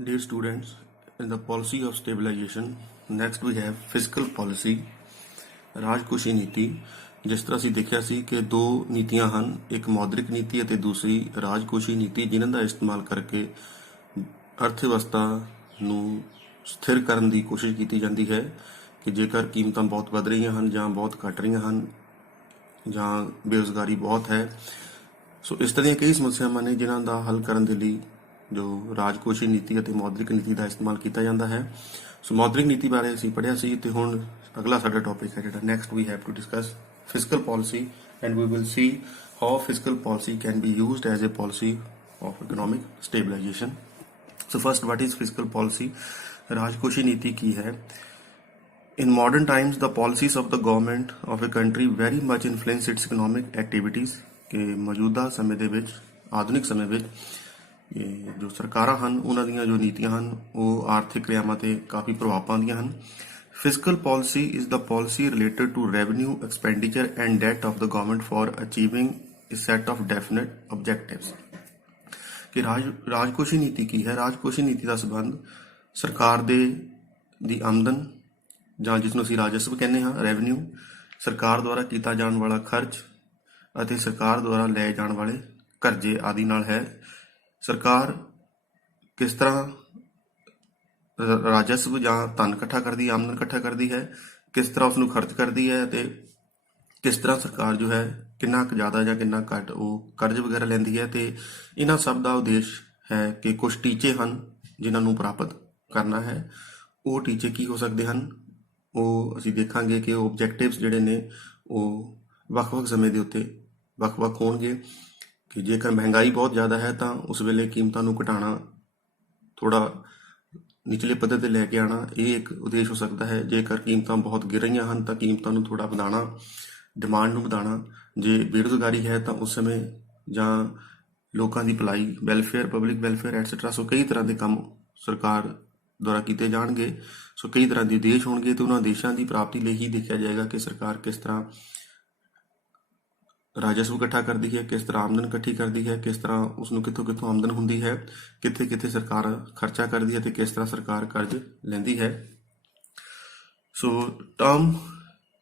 Dear students, in the policy of stabilization, next we have fiscal policy, ਰਾਜਕੋਸ਼ੀ ਨੀਤੀ। ਜਿਸ ਤਰ੍ਹਾਂ ਅਸੀਂ ਦੇਖਿਆ ਸੀ ਕਿ ਦੋ ਨੀਤੀਆਂ ਹਨ, ਇੱਕ ਮੌਦਰਿਕ ਨੀਤੀ ਅਤੇ ਦੂਸਰੀ ਰਾਜਕੋਸ਼ੀ ਨੀਤੀ, ਜਿਨ੍ਹਾਂ ਦਾ ਇਸਤੇਮਾਲ ਕਰਕੇ ਅਰਥ ਵਿਵਸਥਾ ਨੂੰ ਸਥਿਰ ਕਰਨ ਦੀ ਕੋਸ਼ਿਸ਼ ਕੀਤੀ ਜਾਂਦੀ ਹੈ ਕਿ ਜੇਕਰ ਕੀਮਤਾਂ ਬਹੁਤ ਵੱਧ ਰਹੀਆਂ ਹਨ ਜਾਂ ਬਹੁਤ ਘਟ ਰਹੀਆਂ ਹਨ ਜਾਂ ਬੇਰੁਜ਼ਗਾਰੀ ਬਹੁਤ ਹੈ। ਸੋ ਇਸ ਤਰ੍ਹਾਂ ਦੀਆਂ ਕਈ ਸਮੱਸਿਆਵਾਂ ਨੇ ਜਿਨ੍ਹਾਂ ਦਾ ਹੱਲ ਕਰਨ ਦੇ ਲਈ ਜੋ ਰਾਜਕੋਸ਼ੀ ਨੀਤੀ ਅਤੇ ਮੌਦਰਿਕ ਨੀਤੀ ਦਾ ਇਸਤੇਮਾਲ ਕੀਤਾ ਜਾਂਦਾ ਹੈ। ਸੋ ਮੌਦਰਿਕ ਨੀਤੀ ਬਾਰੇ ਅਸੀਂ ਪੜ੍ਹਿਆ ਸੀ ਤੇ ਹੁਣ ਅਗਲਾ ਸਾਡਾ ਟੌਪਿਕ ਹੈ ਜਿਹੜਾ next we have to discuss fiscal policy, and we will see how fiscal policy can be used as a policy of economic stabilization. So first, what is fiscal policy? राजकोषी नीति की है। In modern times, the policies of the government of a country very much influence its economic activities. ਕਿ ਮੌਜੂਦਾ ਸਮੇਂ ਦੇ ਵਿੱਚ, ਆਧੁਨਿਕ ਸਮੇਂ ਵਿੱਚ ਜੋ ਸਰਕਾਰਾਂ ਹਨ ਉਹਨਾਂ ਦੀਆਂ ਜੋ ਨੀਤੀਆਂ ਹਨ ਉਹ ਆਰਥਿਕ ਕਿਰਿਆਵਾਂ ਤੇ ਕਾਫੀ ਪ੍ਰਭਾਵ ਪਾਉਂਦੀਆਂ ਹਨ। Fiscal policy is the policy related to revenue, expenditure and debt of the government for achieving a set of definite objectives. ਕਿ ਰਾਜਕੋਸ਼ੀ ਨੀਤੀ ਕੀ ਹੈ? ਰਾਜਕੋਸ਼ੀ ਨੀਤੀ ਦਾ ਸੰਬੰਧ ਸਰਕਾਰ ਦੀ ਆਮਦਨ ਜਾਂ ਜਿਸ ਨੂੰ ਅਸੀਂ ਰਾਜਸਵ ਕਹਿੰਦੇ ਹਾਂ, ਰੈਵਨਿਊ, ਸਰਕਾਰ ਦੁਆਰਾ ਕੀਤਾ ਜਾਣ ਵਾਲਾ ਖਰਚ ਅਤੇ ਸਰਕਾਰ ਦੁਆਰਾ ਲਏ ਜਾਣ ਵਾਲੇ ਕਰਜ਼ੇ ਆਦਿ ਨਾਲ ਹੈ। ਸਰਕਾਰ ਕਿਸ ਤਰ੍ਹਾਂ ਰਾਜਸਵ ਜਾਂ ਧਨ ਇਕੱਠਾ ਕਰਦੀ, ਆਮਦਨ ਇਕੱਠਾ ਕਰਦੀ ਹੈ, ਕਿਸ ਤਰ੍ਹਾਂ ਉਸਨੂੰ ਖਰਚ ਕਰਦੀ ਹੈ ਅਤੇ ਕਿਸ ਤਰ੍ਹਾਂ ਸਰਕਾਰ ਜੋ ਹੈ ਕਿੰਨਾ ਕੁ ਜ਼ਿਆਦਾ ਜਾਂ ਕਿੰਨਾ ਘੱਟ ਉਹ ਕਰਜ਼ ਵਗੈਰਾ ਲੈਂਦੀ ਹੈ। ਤੇ ਇਹਨਾਂ ਸਭ ਦਾ ਉਦੇਸ਼ ਹੈ ਕਿ ਕੁਝ ਟੀਚੇ ਹਨ ਜਿਨ੍ਹਾਂ ਨੂੰ ਪ੍ਰਾਪਤ ਕਰਨਾ ਹੈ। ਉਹ ਟੀਚੇ ਕੀ ਹੋ ਸਕਦੇ ਹਨ ਉਹ ਅਸੀਂ ਦੇਖਾਂਗੇ ਕਿ ਉਹ ਓਬਜੈਕਟਿਵਸ ਜਿਹੜੇ ਨੇ ਉਹ ਵੱਖ-ਵੱਖ ਸਮੇਂ ਦੇ ਉੱਤੇ ਵੱਖ-ਵੱਖ ਹੋਣਗੇ। ਕਿ ਜੇਕਰ ਮਹਿੰਗਾਈ ਬਹੁਤ ਜ਼ਿਆਦਾ ਹੈ ਤਾਂ ਉਸ ਵੇਲੇ ਕੀਮਤਾਂ ਨੂੰ ਘਟਾਉਣਾ, ਥੋੜ੍ਹਾ ਨਿਚਲੇ ਪੱਧਰ 'ਤੇ ਲੈ ਕੇ ਆਉਣਾ, ਇਹ ਇੱਕ ਉਦੇਸ਼ ਹੋ ਸਕਦਾ ਹੈ। ਜੇਕਰ ਕੀਮਤਾਂ ਬਹੁਤ ਗਿਰ ਰਹੀਆਂ ਹਨ ਤਾਂ ਕੀਮਤਾਂ ਨੂੰ ਥੋੜ੍ਹਾ ਵਧਾਉਣਾ, ਡਿਮਾਂਡ ਨੂੰ ਵਧਾਉਣਾ। ਜੇ ਬੇਰੁਜ਼ਗਾਰੀ ਹੈ ਤਾਂ ਉਸ ਸਮੇਂ ਜਾਂ ਲੋਕਾਂ ਦੀ ਭਲਾਈ, ਵੈਲਫੇਅਰ, ਪਬਲਿਕ ਵੈਲਫੇਅਰ ਐਟਸੈਟਰਾ, ਸੋ ਕਈ ਤਰ੍ਹਾਂ ਦੇ ਕੰਮ ਸਰਕਾਰ ਦੁਆਰਾ ਕੀਤੇ ਜਾਣਗੇ। ਸੋ ਕਈ ਤਰ੍ਹਾਂ ਦੇ ਉਦੇਸ਼ ਹੋਣਗੇ ਤੇ ਉਹਨਾਂ ਦੇਸ਼ਾਂ ਦੀ ਪ੍ਰਾਪਤੀ ਲਈ ਹੀ ਦੇਖਿਆ ਜਾਏਗਾ ਕਿ ਸਰਕਾਰ ਕਿਸ ਤਰ੍ਹਾਂ ਰਾਜਸਵ ਇਕੱਠਾ ਕਰਦੀ ਹੈ, ਕਿਸ ਤਰ੍ਹਾਂ ਆਮਦਨ ਇਕੱਠੀ ਕਰਦੀ ਹੈ, ਕਿਸ ਤਰ੍ਹਾਂ ਉਸਨੂੰ ਕਿੱਥੋਂ ਕਿੱਥੋਂ ਆਮਦਨ ਹੁੰਦੀ ਹੈ, ਕਿੱਥੇ ਕਿੱਥੇ ਸਰਕਾਰ ਖਰਚਾ ਕਰਦੀ ਹੈ ਤੇ ਕਿਸ ਤਰ੍ਹਾਂ ਸਰਕਾਰ ਕਰਜ਼ ਲੈਂਦੀ ਹੈ। So term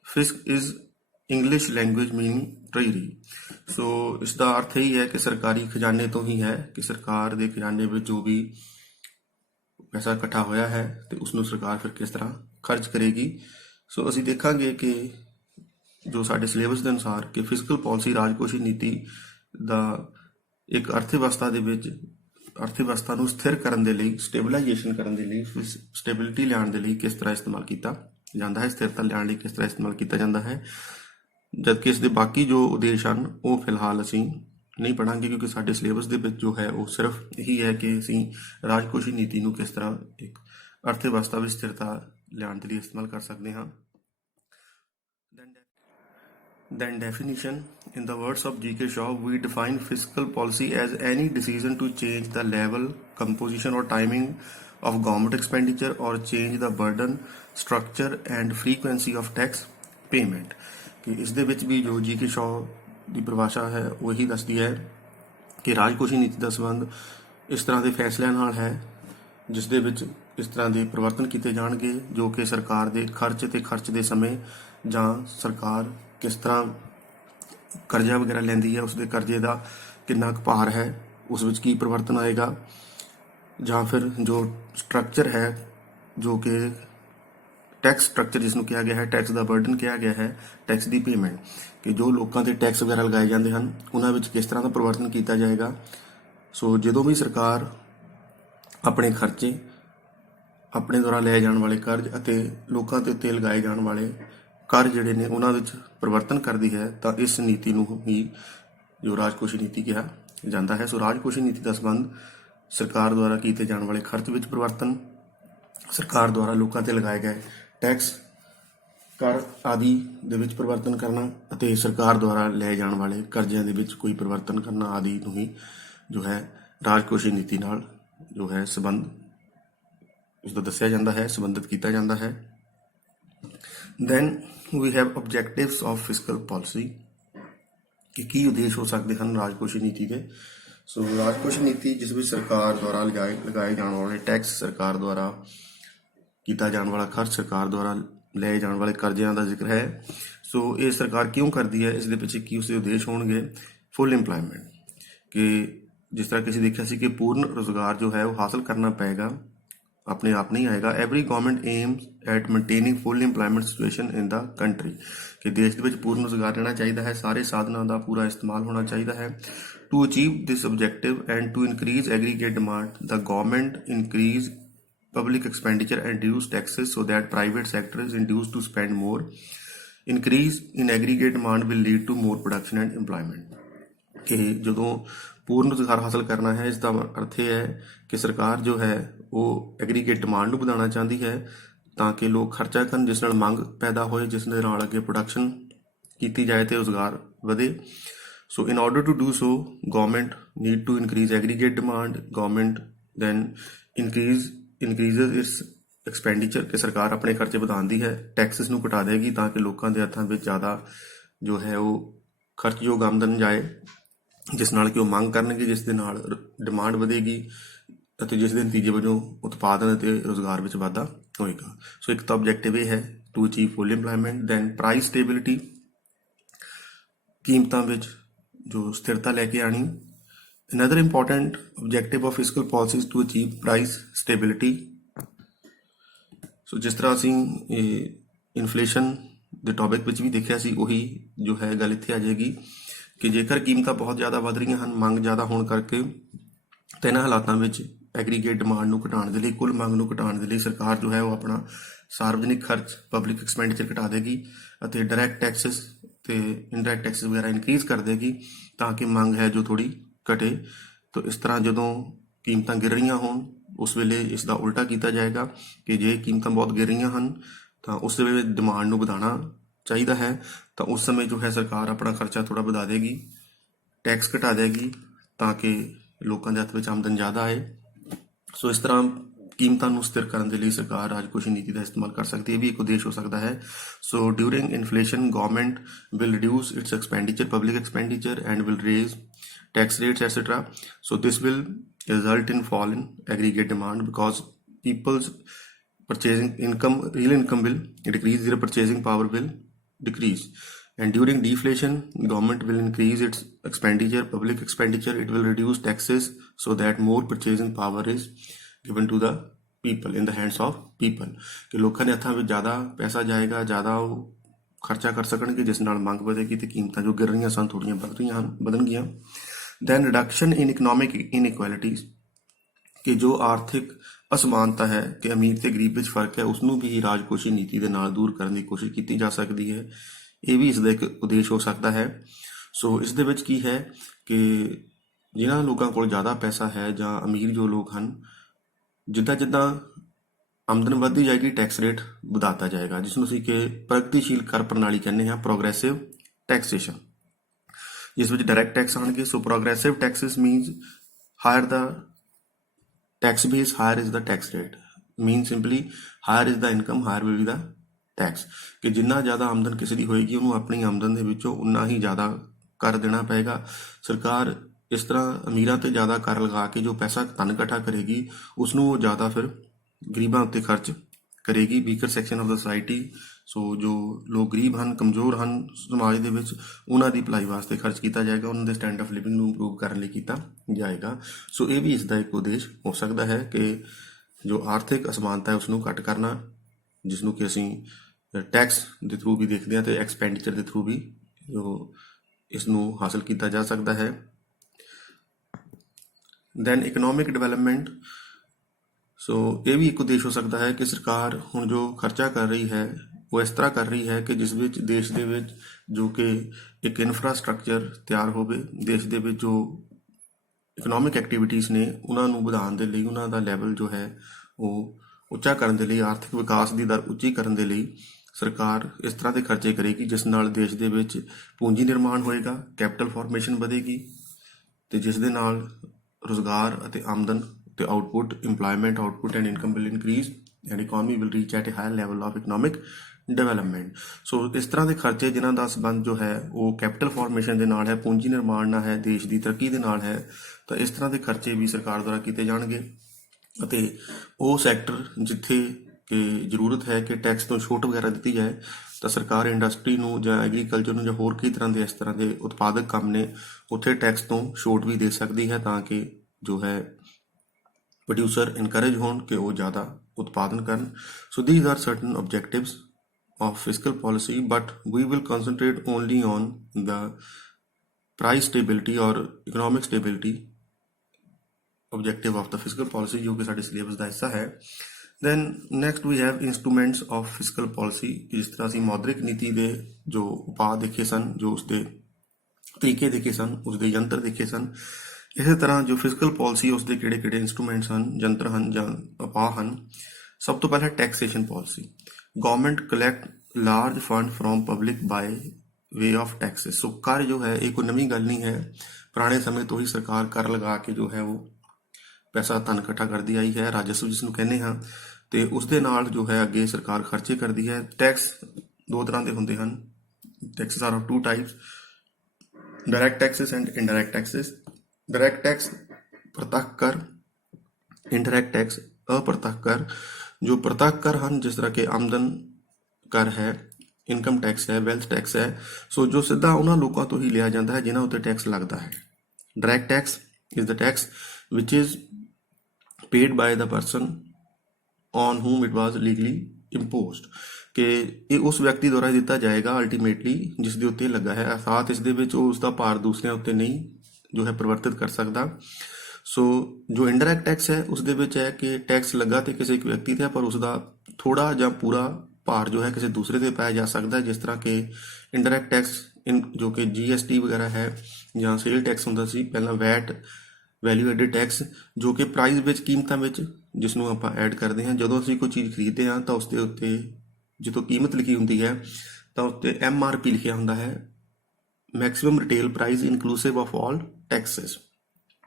fisc is English language meaning treasury. ਸੋ ਇਸ ਦਾ ਅਰਥ ਇਹ ਹੈ ਕਿ ਸਰਕਾਰੀ ਖਜ਼ਾਨੇ ਤੋਂ ਹੀ ਹੈ ਕਿ ਸਰਕਾਰ ਦੇ ਖਜ਼ਾਨੇ ਵਿੱਚ ਜੋ ਵੀ ਪੈਸਾ ਇਕੱਠਾ ਹੋਇਆ ਹੈ ਤੇ ਉਸਨੂੰ ਸਰਕਾਰ ਫਿਰ ਕਿਸ ਤਰ੍ਹਾਂ ਖਰਚ ਕਰੇਗੀ। ਸੋ ਅਸੀਂ ਦੇਖਾਂਗੇ ਕਿ ਜੋ ਸਾਡੇ ਸਿਲੇਬਸ ਦੇ ਅਨੁਸਾਰ ਕਿ ਫਿਸਕਲ ਪਾਲਿਸੀ ਰਾਜਕੋਸ਼ੀ ਨੀਤੀ ਦਾ ਇੱਕ ਅਰਥ ਵਿਵਸਥਾ ਦੇ ਵਿੱਚ ਅਰਥ ਵਿਵਸਥਾ ਨੂੰ ਸਥਿਰ ਕਰਨ ਦੇ ਲਈ, ਸਟੇਬਲਾਈਜੇਸ਼ਨ ਕਰਨ ਦੇ ਲਈ, ਸਟੇਬਿਲਿਟੀ ਲਿਆਉਣ ਦੇ ਲਈ ਕਿਸ ਤਰ੍ਹਾਂ ਇਸਤੇਮਾਲ ਕੀਤਾ ਜਾਂਦਾ ਹੈ, ਸਥਿਰਤਾ ਲਿਆਉਣ ਲਈ ਕਿਸ ਤਰ੍ਹਾਂ ਇਸਤੇਮਾਲ ਕੀਤਾ ਜਾਂਦਾ ਹੈ। ਜਦਕਿ ਇਸ ਦੇ ਬਾਕੀ ਜੋ ਉਦੇਸ਼ ਹਨ ਉਹ ਫਿਲਹਾਲ ਅਸੀਂ ਨਹੀਂ ਪੜ੍ਹਾਂਗੇ ਕਿਉਂਕਿ ਸਾਡੇ ਸਿਲੇਬਸ ਦੇ ਵਿੱਚ ਜੋ ਹੈ ਉਹ ਸਿਰਫ ਇਹੀ ਹੈ ਕਿ ਅਸੀਂ ਰਾਜਕੋਸ਼ੀ ਨੀਤੀ ਨੂੰ ਕਿਸ ਤਰ੍ਹਾਂ ਇੱਕ ਅਰਥ ਵਿਵਸਥਾ ਵਿੱਚ ਸਥਿਰਤਾ ਲਿਆਉਣ ਦੇ ਲਈ ਇਸਤੇਮਾਲ ਕਰ ਸਕਦੇ ਹਾਂ। Then definition. In the words of G.K. Shaw, we define fiscal policy as any decision to change the level, composition or timing of government expenditure or change the burden, structure and frequency of tax payment. ਕਿ ਇਸ ਦੇ ਵਿੱਚ ਵੀ ਜੋ G.K. Shaw ਦੀ ਪਰਿਭਾਸ਼ਾ ਹੈ ਉਹ ਇਹੀ ਦੱਸਦੀ ਹੈ ਕਿ ਰਾਜਕੋਸ਼ੀ ਨੀਤੀ ਦਾ ਸੰਬੰਧ ਇਸ ਤਰ੍ਹਾਂ ਦੇ ਫੈਸਲਿਆਂ ਨਾਲ ਹੈ ਜਿਸ ਦੇ ਵਿੱਚ ਇਸ ਤਰ੍ਹਾਂ ਦੇ ਪਰਿਵਰਤਨ ਕੀਤੇ ਜਾਣਗੇ ਜੋ ਕਿ ਸਰਕਾਰ ਦੇ ਖਰਚ ਤੇ ਖਰਚ ਦੇ ਸਮੇਂ ਜਾਂ ਸਰਕਾਰ ਕਿਸ ਤਰ੍ਹਾਂ ਕਰਜ਼ਾ ਵਗੈਰਾ ਲੈਂਦੀ ਹੈ, ਉਸਦੇ ਕਰਜ਼ੇ ਦਾ ਕਿੰਨਾ ਕੁ ਭਾਰ ਹੈ, ਉਸ ਵਿੱਚ ਕੀ ਪਰਿਵਰਤਨ ਆਏਗਾ, ਜਾਂ ਫਿਰ ਜੋ ਸਟਰਕਚਰ ਹੈ ਜੋ ਕਿ ਟੈਕਸ ਸਟਰਕਚਰ ਜਿਸ ਨੂੰ ਕਿਹਾ ਗਿਆ ਹੈ, ਟੈਕਸ ਦਾ ਬਰਡਨ ਕਿਹਾ ਗਿਆ ਹੈ, ਟੈਕਸ ਦੀ ਪੇਮੈਂਟ, ਕਿ ਜੋ ਲੋਕਾਂ 'ਤੇ ਟੈਕਸ ਵਗੈਰਾ ਲਗਾਏ ਜਾਂਦੇ ਹਨ ਉਹਨਾਂ ਵਿੱਚ ਕਿਸ ਤਰ੍ਹਾਂ ਦਾ ਪਰਿਵਰਤਨ ਕੀਤਾ ਜਾਏਗਾ। ਸੋ ਜਦੋਂ ਵੀ ਸਰਕਾਰ ਆਪਣੇ ਖਰਚੇ, ਆਪਣੇ ਦੁਆਰਾ ਲਏ ਜਾਣ ਵਾਲੇ ਕਰਜ਼ ਅਤੇ ਲੋਕਾਂ ਦੇ ਉੱਤੇ ਲਗਾਏ ਜਾਣ ਵਾਲੇ ਕਰ ਜਿਹੜੇ ਨੇ ਉਹਨਾਂ ਵਿੱਚ ਪਰਿਵਰਤਨ ਕਰਦੀ ਹੈ ਤਾਂ ਇਸ ਨੀਤੀ ਨੂੰ ਹੀ ਜੋ ਰਾਜਕੋਸ਼ੀ ਨੀਤੀ ਕਿਹਾ ਜਾਂਦਾ ਹੈ। ਸੋ ਰਾਜਕੋਸ਼ੀ ਨੀਤੀ ਦਾ ਸੰਬੰਧ ਸਰਕਾਰ ਦੁਆਰਾ ਕੀਤੇ ਜਾਣ ਵਾਲੇ ਖਰਚ ਵਿੱਚ ਪਰਿਵਰਤਨ, ਸਰਕਾਰ ਦੁਆਰਾ ਲੋਕਾਂ 'ਤੇ ਲਗਾਏ ਗਏ ਟੈਕਸ, ਕਰ ਆਦਿ ਦੇ ਵਿੱਚ ਪਰਿਵਰਤਨ ਕਰਨਾ ਅਤੇ ਸਰਕਾਰ ਦੁਆਰਾ ਲਏ ਜਾਣ ਵਾਲੇ ਕਰਜ਼ਿਆਂ ਦੇ ਵਿੱਚ ਕੋਈ ਪਰਿਵਰਤਨ ਕਰਨਾ ਆਦਿ ਨੂੰ ਹੀ ਜੋ ਹੈ ਰਾਜਕੋਸ਼ੀ ਨੀਤੀ ਨਾਲ ਜੋ ਹੈ ਸੰਬੰਧ ਉਸਦਾ ਦੱਸਿਆ ਜਾਂਦਾ ਹੈ, ਸੰਬੰਧਿਤ ਕੀਤਾ ਜਾਂਦਾ ਹੈ। Then we have objectives of fiscal policy ਕਿ ਕੀ ਉਦੇਸ਼ ਹੋ ਸਕਦੇ ਹਨ ਰਾਜਕੋਸ਼ੀ ਨੀਤੀ ਦੇ। ਸੋ ਰਾਜਕੋਸ਼ ਨੀਤੀ ਜਿਸ ਵਿੱਚ ਸਰਕਾਰ ਦੁਆਰਾ ਲਗਾਏ ਜਾਣ ਵਾਲੇ ਟੈਕਸ, ਸਰਕਾਰ ਦੁਆਰਾ ਕੀਤਾ ਜਾਣ ਵਾਲਾ ਖਰਚ, ਸਰਕਾਰ ਦੁਆਰਾ ਲਏ ਜਾਣ ਵਾਲੇ ਕਰਜ਼ਿਆਂ ਦਾ ਜ਼ਿਕਰ ਹੈ। ਸੋ ਇਹ ਸਰਕਾਰ ਕਿਉਂ ਕਰਦੀ ਹੈ, ਇਸ ਦੇ ਪਿੱਛੇ ਕੀ ਉਸਦੇ ਉਦੇਸ਼ ਹੋਣਗੇ। ਫੁੱਲ ਇੰਪਲਾਇਮੈਂਟ, ਕਿ ਜਿਸ ਤਰ੍ਹਾਂ ਕਿ ਅਸੀਂ ਦੇਖਿਆ ਸੀ ਕਿ ਪੂਰਨ ਰੁਜ਼ਗਾਰ ਜੋ ਹੈ ਉਹ ਹਾਸਲ ਕਰਨਾ ਪਏਗਾ, ਆਪਣੇ ਆਪ ਨਹੀਂ ਆਏਗਾ। Every government AIIMS at maintaining full employment situation in the country, ਕਿ ਦੇਸ਼ ਦੇ ਵਿੱਚ ਪੂਰਨ ਰੁਜ਼ਗਾਰ ਰਹਿਣਾ ਚਾਹੀਦਾ ਹੈ, ਸਾਰੇ ਸਾਧਨਾਂ ਦਾ ਪੂਰਾ ਇਸਤੇਮਾਲ ਹੋਣਾ ਚਾਹੀਦਾ ਹੈ। To achieve this objective and to increase aggregate demand, the government increase public expenditure and reduce taxes so that private sector is induced to spend more. Increase in aggregate demand will lead to more production and employment. ਕਿ ਜਦੋਂ ਪੂਰਨ ਰੁਜ਼ਗਾਰ ਹਾਸਲ ਕਰਨਾ ਹੈ, ਇਸ ਦਾ ਅਰਥ ਇਹ ਹੈ ਕਿ ਸਰਕਾਰ ਜੋ ਹੈ ਉਹ ਐਗਰੀਗੇਟ ਡਿਮਾਂਡ ਨੂੰ ਵਧਾਉਣਾ ਚਾਹੁੰਦੀ ਹੈ ਤਾਂ ਕਿ ਲੋਕ ਖਰਚਾ ਕਰਨ, ਜਿਸ ਨਾਲ ਮੰਗ ਪੈਦਾ ਹੋਏ, ਜਿਸ ਦੇ ਨਾਲ ਅੱਗੇ ਪ੍ਰੋਡਕਸ਼ਨ ਕੀਤੀ ਜਾਏ ਤੇ ਰੁਜ਼ਗਾਰ ਵਧੇ। So in order to do so, government need to increase aggregate demand. Government then increases its expenditure, ਕਿ ਸਰਕਾਰ ਆਪਣੇ ਖਰਚੇ ਵਧਾਉਂਦੀ ਹੈ, ਟੈਕਸਿਸ ਨੂੰ ਘਟਾ ਦੇਗੀ ਤਾਂ ਕਿ ਲੋਕਾਂ ਦੇ ਹੱਥਾਂ ਵਿੱਚ ਜ਼ਿਆਦਾ ਜੋ ਹੈ ਉਹ ਖਰਚਯੋਗ ਆਮਦਨ ਜਾਏ, ਜਿਸ ਨਾਲ ਕਿ ਉਹ ਮੰਗ ਕਰਨਗੇ, ਜਿਸ ਦੇ ਨਾਲ ਡਿਮਾਂਡ ਵਧੇਗੀ ਅਤੇ ਜਿਸ ਦੇ ਨਤੀਜੇ ਵਜੋਂ ਉਤਪਾਦਨ ਅਤੇ ਰੁਜ਼ਗਾਰ ਵਿੱਚ ਵਾਧਾ ਹੋਏਗਾ। ਸੋ ਇੱਕ ਤਾਂ ਆਬਜੈਕਟਿਵ ਇਹ ਹੈ to achieve full employment. Then price stability, ਕੀਮਤਾਂ ਵਿੱਚ ਜੋ ਸਥਿਰਤਾ ਲੈ ਕੇ ਆਣੀ। Another important objective of fiscal policy is to achieve price stability. ਸੋ ਜਿਸ ਤਰ੍ਹਾਂ ਅਸੀਂ ਇਨਫਲੇਸ਼ਨ ਦੇ ਟੌਪਿਕ ਵਿੱਚ ਵੀ ਦੇਖਿਆ ਸੀ, ਉਹੀ ਜੋ ਹੈ ਗੱਲ ਇੱਥੇ ਆ ਜਾਏਗੀ ਕਿ ਜੇਕਰ ਕੀਮਤਾਂ ਬਹੁਤ ਜ਼ਿਆਦਾ ਵੱਧ ਰਹੀਆਂ ਹਨ, ਮੰਗ ਜ਼ਿਆਦਾ ਹੋਣ ਕਰਕੇ, ਤਾਂ ਇਹਨਾਂ ਹਾਲਾਤਾਂ ਵਿੱਚ ਐਗਰੀਗੇਟ ਡਿਮਾਂਡ ਨੂੰ ਘਟਾਉਣ ਦੇ ਲਈ, ਕੁੱਲ ਮੰਗ ਨੂੰ ਘਟਾਉਣ ਦੇ ਲਈ ਸਰਕਾਰ ਜੋ ਹੈ ਉਹ ਆਪਣਾ ਸਾਰਵਜਨਿਕ ਖਰਚ, ਪਬਲਿਕ ਐਕਸਪੈਂਡੀਚਰ ਘਟਾ ਦੇਗੀ ਅਤੇ ਡਾਇਰੈਕਟ ਟੈਕਸਿਸ ਤੇ ਇਨਡਾਇਰੈਕਟ ਟੈਕਸਿਸ ਵਗੈਰਾ ਇਨਕਰੀਜ਼ ਕਰ ਦੇਗੀ ਤਾਂ ਕਿ ਮੰਗ ਹੈ ਜੋ ਥੋੜੀ ਘਟੇ। ਤਾਂ ਇਸ ਤਰ੍ਹਾਂ ਜਦੋਂ ਕੀਮਤਾਂ ਗਿਰ ਰਹੀਆਂ ਹੋਣ ਉਸ ਵੇਲੇ ਇਸ ਦਾ ਉਲਟਾ ਕੀਤਾ ਜਾਏਗਾ ਕਿ ਜੇ ਕੀਮਤਾਂ ਬਹੁਤ ਗਿਰ ਰਹੀਆਂ ਹਨ ਤਾਂ ਉਸ ਵੇਲੇ ਡਿਮਾਂਡ ਨੂੰ ਵਧਾਉਣਾ ਚਾਹੀਦਾ ਹੈ, ਤਾਂ ਉਸ ਸਮੇਂ ਜੋ ਹੈ ਸਰਕਾਰ ਆਪਣਾ ਖਰਚਾ ਥੋੜਾ ਵਧਾ ਦੇਗੀ, ਟੈਕਸ ਘਟਾ ਦੇਗੀ ਤਾਂ ਕਿ ਲੋਕਾਂ ਦੇ ਹੱਥ ਵਿੱਚ ਆਮਦਨ ਜ਼ਿਆਦਾ ਆਏ। ਸੋ ਇਸ ਤਰ੍ਹਾਂ ਕੀਮਤਾਂ ਨੂੰ ਸਥਿਰ ਕਰਨ ਦੇ ਲਈ ਸਰਕਾਰ ਰਾਜਕੋਸ਼ੀ ਨੀਤੀ ਦਾ ਇਸਤੇਮਾਲ ਕਰ ਸਕਦੀ ਹੈ, ਇਹ ਵੀ ਇੱਕ ਉਦੇਸ਼ ਹੋ ਸਕਦਾ ਹੈ। So during inflation government will reduce its expenditure, public expenditure and will raise tax rates etc. So this will result in fall in aggregate demand because people's purchasing income, real income will decrease, their purchasing power will decrease. And during deflation government will increase its expenditure, public expenditure, it will reduce taxes so that more purchasing power is given to the people, in the hands of people, ਕਿ ਲੋਕਾਂ ਦੇ ਹੱਥਾਂ ਵਿੱਚ ਜ਼ਿਆਦਾ ਪੈਸਾ ਜਾਏਗਾ, ਜ਼ਿਆਦਾ ਉਹ ਖਰਚਾ ਕਰ ਸਕਣਗੇ, ਜਿਸ ਨਾਲ ਮੰਗ ਵਧੇਗੀ ਤੇ ਕੀਮਤਾਂ ਜੋ ਗਿਰ ਰਹੀਆਂ ਸਨ ਥੋੜੀਆਂ ਵਧਣਗੀਆਂ। ਦੈਨ ਰਿਡਕਸ਼ਨ ਇਨ ਇਕਨੋਮਿਕ ਇਨਇਕੁਐਲਿਟੀਜ਼, ਕਿ ਜੋ ਆਰਥਿਕ ਅਸਮਾਨਤਾ ਹੈ ਕਿ ਅਮੀਰ ਤੇ ਗਰੀਬ ਵਿੱਚ ਫਰਕ ਹੈ, ਉਸ ਨੂੰ ਵੀ ਰਾਜਕੋਸ਼ੀ ਨੀਤੀ ਦੇ ਨਾਲ ਦੂਰ ਕਰਨ ਦੀ ਕੋਸ਼ਿਸ਼ ਕੀਤੀ ਜਾ ਸਕਦੀ ਹੈ, ਇਹ ਵੀ ਇਸ ਦਾ ਇੱਕ ਉਦੇਸ਼ ਹੋ ਸਕਦਾ ਹੈ। ਸੋ ਇਸ ਦੇ ਵਿੱਚ ਕੀ ਹੈ ਕਿ ਜਿਨ੍ਹਾਂ ਲੋਕਾਂ ਕੋਲ ਜ਼ਿਆਦਾ ਪੈਸਾ ਹੈ ਜਾਂ ਅਮੀਰ ਜੋ ਲੋਕ ਹਨ, ਜਿੱਦਾਂ ਜਿੱਦਾਂ ਆਮਦਨ ਵੱਧਦੀ ਜਾਏਗੀ ਟੈਕਸ ਰੇਟ ਵਧਾਤਾ ਜਾਏਗਾ, ਜਿਸ ਨੂੰ ਅਸੀਂ ਕਿ ਪ੍ਰਗਤੀਸ਼ੀਲ ਕਰ ਪ੍ਰਣਾਲੀ ਕਹਿੰਦੇ ਹਾਂ, ਪ੍ਰੋਗਰੈਸਿਵ ਟੈਕਸੇਸ਼ਨ, ਜਿਸ ਵਿੱਚ ਡਾਇਰੈਕਟ ਟੈਕਸ ਆਉਣਗੇ। So progressive taxes means higher the tax base, higher is the tax rate, mean simply higher is the income, higher will be the tax, ਕਿ ਜਿੰਨਾ ਜ਼ਿਆਦਾ ਆਮਦਨ ਕਿਸੇ ਦੀ ਹੋਏਗੀ ਉਹਨੂੰ ਆਪਣੀ ਆਮਦਨ ਦੇ ਵਿੱਚੋਂ ਉਨਾ ਹੀ ਜ਼ਿਆਦਾ ਕਰ ਦੇਣਾ ਪਏਗਾ। ਸਰਕਾਰ ਇਸ ਤਰ੍ਹਾਂ ਅਮੀਰਾਂ ਤੇ ਜ਼ਿਆਦਾ ਕਰ ਲਗਾ ਕੇ ਜੋ ਪੈਸਾ ਧਨ ਇਕੱਠਾ ਕਰੇਗੀ ਉਸ ਨੂੰ ਉਹ ਜ਼ਿਆਦਾ ਫਿਰ ਗਰੀਬਾਂ ਉੱਤੇ ਖਰਚ ਕਰੇਗੀ, weaker section of the society. So ਜੋ ਲੋਕ ਗਰੀਬ ਹਨ, ਕਮਜ਼ੋਰ ਹਨ ਸਮਾਜ ਦੇ ਵਿੱਚ, ਉਹਨਾਂ ਦੀ ਭਲਾਈ ਵਾਸਤੇ ਖਰਚ ਕੀਤਾ ਜਾਏਗਾ, ਉਹਨਾਂ ਦੇ ਸਟੈਂਡਰਡ ਆਫ ਲਿਵਿੰਗ ਨੂੰ ਇੰਪਰੂਵ ਕਰਨ ਲਈ ਕੀਤਾ ਜਾਏਗਾ। ਸੋ ਇਹ ਵੀ ਇਸ ਦਾ ਇੱਕ ਉਦੇਸ਼ ਹੋ ਸਕਦਾ ਹੈ ਕਿ ਜੋ ਆਰਥਿਕ ਅਸਮਾਨਤਾ ਹੈ ਉਸ ਨੂੰ ਘੱਟ ਕਰਨਾ, ਜਿਸ ਨੂੰ ਕਿ ਅਸੀਂ ਟੈਕਸ ਦੇ ਥਰੂ ਵੀ ਦੇਖਦੇ ਹਾਂ ਤੇ ਐਕਸਪੈਂਡੀਚਰ ਦੇ ਥਰੂ ਵੀ ਜੋ ਇਸ ਨੂੰ ਹਾਸਲ ਕੀਤਾ ਜਾ ਸਕਦਾ ਹੈ। ਦੈਨ ਇਕਨੋਮਿਕ ਡਿਵੈਲਪਮੈਂਟ, ਸੋ ਇਹ ਵੀ ਇੱਕ ਉਦੇਸ਼ ਹੋ ਸਕਦਾ ਹੈ ਕਿ ਸਰਕਾਰ ਹੁਣ ਜੋ ਖਰਚਾ ਕਰ ਰਹੀ ਹੈ ਉਹ ਇਸ ਤਰ੍ਹਾਂ ਕਰ ਰਹੀ ਹੈ ਕਿ ਜਿਸ ਵਿੱਚ ਦੇਸ਼ ਦੇ ਵਿੱਚ ਜੋ ਕਿ ਇੱਕ ਇਨਫਰਾਸਟ੍ਰਕਚਰ ਤਿਆਰ ਹੋਵੇ, ਦੇਸ਼ ਦੇ ਵਿੱਚ ਜੋ ਇਕਨੋਮਿਕ ਐਕਟੀਵਿਟੀਜ਼ ਨੇ ਉਹਨਾਂ ਨੂੰ ਵਧਾਉਣ ਦੇ ਲਈ, ਉਹਨਾਂ ਦਾ ਲੈਵਲ ਜੋ ਹੈ ਉਹ ਉੱਚਾ ਕਰਨ ਦੇ ਲਈ, ਆਰਥਿਕ ਵਿਕਾਸ ਦੀ ਦਰ ਉੱਚੀ ਕਰਨ ਦੇ ਲਈ ਸਰਕਾਰ ਇਸ ਤਰ੍ਹਾਂ ਦੇ ਖਰਚੇ ਕਰੇਗੀ ਜਿਸ ਨਾਲ ਦੇਸ਼ ਦੇ ਵਿੱਚ ਪੂੰਜੀ ਨਿਰਮਾਣ ਹੋਏਗਾ, ਕੈਪੀਟਲ ਫਾਰਮੇਸ਼ਨ ਵਧੇਗੀ ਤੇ ਜਿਸ ਦੇ ਨਾਲ ਰੁਜ਼ਗਾਰ ਅਤੇ ਆਮਦਨ ਤੇ output, employment output and income will increase and economy will reach at a higher level of economic development. So ਇਸ ਤਰ੍ਹਾਂ ਦੇ ਖਰਚੇ ਜਿਨ੍ਹਾਂ ਦਾ ਸੰਬੰਧ ਜੋ ਹੈ ਉਹ ਕੈਪੀਟਲ ਫਾਰਮੇਸ਼ਨ ਦੇ ਨਾਲ ਹੈ, ਪੂੰਜੀ ਨਿਰਮਾਣ ਨਾਲ ਹੈ, ਦੇਸ਼ ਦੀ ਤਰੱਕੀ ਦੇ ਨਾਲ ਹੈ, ਤਾਂ ਇਸ ਤਰ੍ਹਾਂ ਦੇ ਖਰਚੇ ਵੀ ਸਰਕਾਰ ਦੁਆਰਾ ਕੀਤੇ ਜਾਣਗੇ ਅਤੇ ਉਹ ਸੈਕਟਰ ਜਿੱਥੇ ਕਿ ਜ਼ਰੂਰਤ ਹੈ ਕਿ ਟੈਕਸ ਤੋਂ ਛੋਟ ਵਗੈਰਾ ਦਿੱਤੀ ਜਾਏ ਤਾਂ ਸਰਕਾਰ ਇੰਡਸਟਰੀ ਨੂੰ ਜਾਂ ਐਗਰੀਕਲਚਰ ਨੂੰ ਜਾਂ ਹੋਰ ਕਈ ਤਰ੍ਹਾਂ ਦੇ ਇਸ ਤਰ੍ਹਾਂ ਦੇ ਉਤਪਾਦਕ ਕੰਮ ਨੇ ਉੱਥੇ ਟੈਕਸ ਤੋਂ ਛੋਟ ਵੀ ਦੇ ਸਕਦੀ ਹੈ ਤਾਂ ਕਿ ਜੋ ਹੈ ਪ੍ਰੋਡਿਊਸਰ ਇਨਕਰੇਜ ਹੋਣ ਕਿ ਉਹ ਜ਼ਿਆਦਾ ਉਤਪਾਦਨ ਕਰਨ। ਸੋ these are certain objectives of fiscal policy, but we will concentrate only on the price stability or economic stability objective of the fiscal policy ਜੋ ਕਿ ਸਾਡੇ ਸਿਲੇਬਸ ਦਾ ਹਿੱਸਾ ਹੈ। then next we have instruments of fiscal policy, ਜਿਸ ਤਰ੍ਹਾਂ ਅਸੀਂ ਮੌਦਰਿਕ ਨੀਤੀ ਦੇ ਜੋ ਉਪਾਅ ਦੇਖੇ ਸਨ, ਜੋ ਉਸਦੇ ਤਰੀਕੇ ਦੇਖੇ ਸਨ, ਉਸਦੇ ਯੰਤਰ ਦੇਖੇ ਸਨ, ਇਸੇ ਤਰ੍ਹਾਂ ਜੋ ਫਿਜ਼ੀਕਲ ਪਾਲਿਸੀ ਉਸਦੇ ਕਿਹੜੇ ਯੰਸਟਰੂਮੈਂਟਸ ਹਨ, ਯੰਤਰ ਹਨ ਜਾਂ ਉਪਾਅ ਹਨ। ਸਭ ਤੋਂ ਪਹਿਲਾਂ taxation policy. Government collect large fund from public by way of taxes. So ਕਰ ਜੋ ਹੈ ਇਹ ਕੋਈ ਨਵੀਂ ਗੱਲ ਨਹੀਂ ਹੈ, ਪੁਰਾਣੇ ਸਮੇਂ ਤੋਂ ਹੀ ਸਰਕਾਰ ਕਰ ਲਗਾ ਕੇ ਜੋ ਹੈ ਉਹ ਪੈਸਾ ਧਨ ਇਕੱਠਾ ਕਰਦੀ ਆਈ ਹੈ, ਰਾਜਸਵ ਜਿਸ ਨੂੰ ਕਹਿੰਦੇ ਹਾਂ, ਤੇ ਉਸਦੇ ਨਾਲ ਜੋ ਹੈ ਅੱਗੇ ਸਰਕਾਰ ਖਰਚੇ ਕਰਦੀ ਹੈ। ਟੈਕਸ ਦੋ ਤਰ੍ਹਾਂ ਦੇ ਹੁੰਦੇ ਹਨ। Taxes are of two types, direct taxes and indirect taxes. Direct tax प्रत्यक्ष कर, इनडायरेक्ट टैक्स अप्रत्यक्ष कर। जो प्रत्यक्ष कर हैं जिस तरह के आमदन कर है, इनकम टैक्स है, वैल्थ टैक्स है, सो जो सीधा उन्होंने लोगों तो ही लिया जाता है जिन्होंने उत्ते टैक्स लगता है। Direct tax is the tax which is paid by the person on whom it was legally imposed, कि ये उस व्यक्ति द्वारा दिता जाएगा अल्टीमेटली जिस दे उत्ते लगा है, अर्थात इस दे विच उसका भार दूसरे उत्ते नहीं जो है परिवर्तित कर सकता। सो जो इनडायरैक्ट टैक्स है उस दे विच है कि टैक्स लगा तो किसी एक व्यक्ति ते पर उसका थोड़ा या पूरा भार जो है किसी दूसरे ते पाया जा सकता है। जिस तरह के इनडायरैक्ट टैक्स जो कि GST वगैरह है या सेल टैक्स होंदा सी पहला, वैट वैल्यू एडिड टैक्स जो कि प्राइस विच कीमतां विच जिसनों आपां ऐड करते हैं। जदों असीं कोई चीज़ खरीदते हैं तो उसके उत्ते जो कीमत लिखी होंदी है तो उत्ते MRP लिखिया होंदा है, maximum retail price inclusive of all taxes.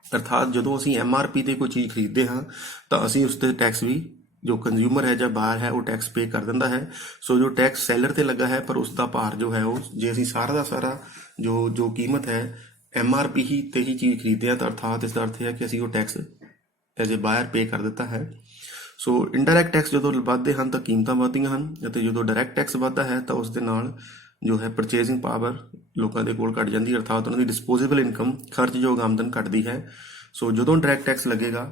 अर्थात जो असी MRP ते कोई चीज़ खरीदते हाँ तो असी उस पर टैक्स भी जो कंज्यूमर है या बाहर है वो टैक्स पे कर दिंदा है। सो जो टैक्स सैलर ते लगा है पर उसका भार जो है वो जे असी सारा का सारा जो कीमत है MRP ही ते ही चीज़ खरीदते हैं तो अर्थात इसका अर्थ है कि असी वो टैक्स एज ए बायर पे कर दिता है। सो इनडायरैक्ट टैक्स जो वधदे हैं तो कीमतां वधदियां हन, जो डायरैक्ट टैक्स वधदा है तो उसके नाल जो है परचेजिंग पावर लोगों के कोल घट जाती है, अर्थात उन्होंने डिस्पोजेबल इनकम खर्चयोग आमदन घटती है। सो जो डायरैक्ट टैक्स लगेगा